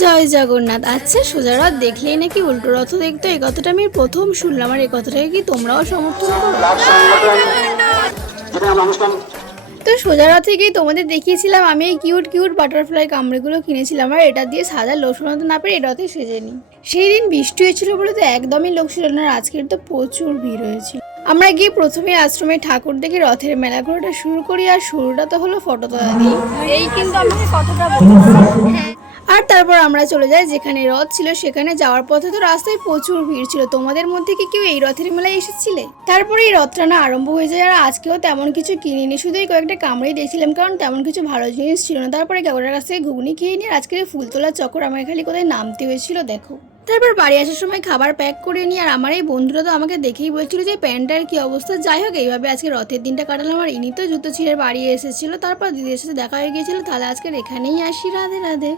জয় জগন্নাথ। আচ্ছা, সোজা রথ দেখলেই নাকি উল্টো রথ দেখতো, এই কথাটা আমি প্রথম শুনলাম। আর এই কথাটাকে কি তোমরাও সমর্থন করো? তো সোজা রথে গিয়ে তোমাদের দেখিয়েছিলাম আমি এই কিউট কিউট বাটারফ্লাই কামড়েগুলো কিনেছিলাম, আর এটা দিয়ে সাদা লোক শোনাতে না পেরে এই রথে সেজে নিই। সেই দিন বৃষ্টি হয়েছিল বলে তো একদমই লোক ছিল না, আর আজকের তো প্রচুর ভিড় হয়েছিল। আমরা গিয়ে প্রথমে আশ্রমে ঠাকুর দেখে রথের মেলা ঘোরাটা শুরু করি, আর শুরুটা তো হলো ফটো তোলা দিয়ে। এই কিন্তু আমাকে কথাটা বলছি। আর তারপর আমরা চলে যাই যেখানে রথ ছিল সেখানে। যাওয়ার পথে তো রাস্তায় প্রচুর ভিড় ছিল। তোমাদের মধ্যে কি কেউ এই রথের মেলায় এসেছিলে? তারপরে এই রথ টানা আরম্ভ হয়ে যায়, আর আজকেও তেমন কিছু কিনিনি, শুধু এই কয়েকটা কামড়েই দেখছিলাম, কারণ তেমন কিছু ভালো জিনিস ছিল না। তারপরে কাকুটার কাছ থেকে ঘুগনি খেয়ে নিয়ে আজকের ফুল তোলার চক্কর আমার খালি কোথায় নামতে হয়েছিল দেখো। তারপর বাড়ি আসার সময় খাবার প্যাক করে নিই, আর আমার এই বন্ধুরা তো আমাকে দেখেই বলছিল যে প্যান্টটার কি অবস্থা। যাই হোক, এইভাবে আজকে রথের দিনটা কাটালাম। আর ইনি তো জুতো ছিঁড়ে বাড়ি এসেছিল, তারপর দিদির সাথে দেখা হয়ে গিয়েছিল। তাহলে আজকের এখানেই আসি, রাধে রাধে।